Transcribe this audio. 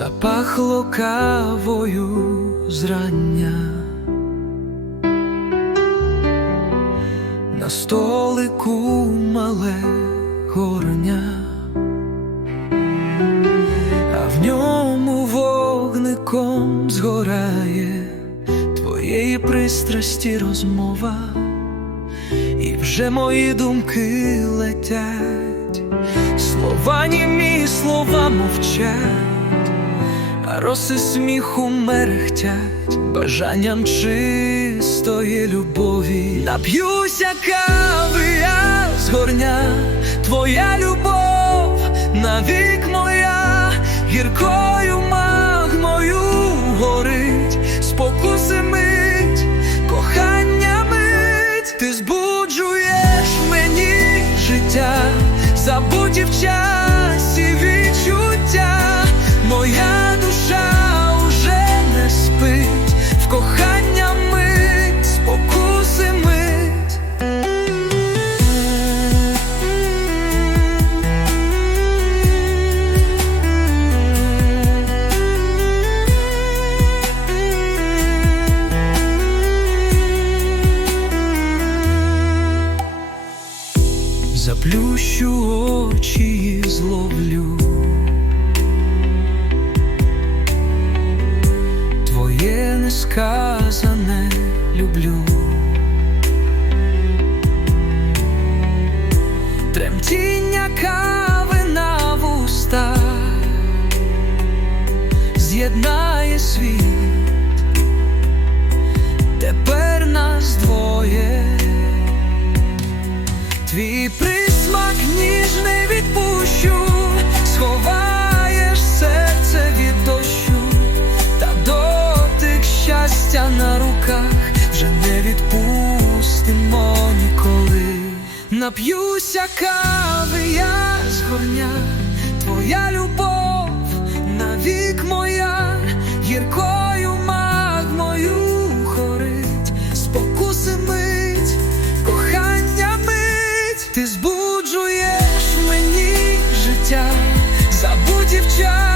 запахло кавою зрання. На столику мале горня, а в ньому вогником згорає твоєї пристрасті розмова, і вже мої думки летять, слова німі слова мовчать, роси сміху мерехтять бажанням чистої любові. Нап'юся кави, я згорня, твоя любов навік моя, гіркою магмою горить, спокуси мить, кохання мить, ти збуджуєш мені життя, забуті в Заплющу очі і зловлю. Твоє несказане люблю. Тремтіння кави на вустах З'єднає світ щастя на руках вже не відпустимо ніколи. Нап'юся кави, я згорня, твоя любов навік моя, гіркою магмою горить, спокуси мить, кохання мить, ти збуджуєш мені життя, забуті в час.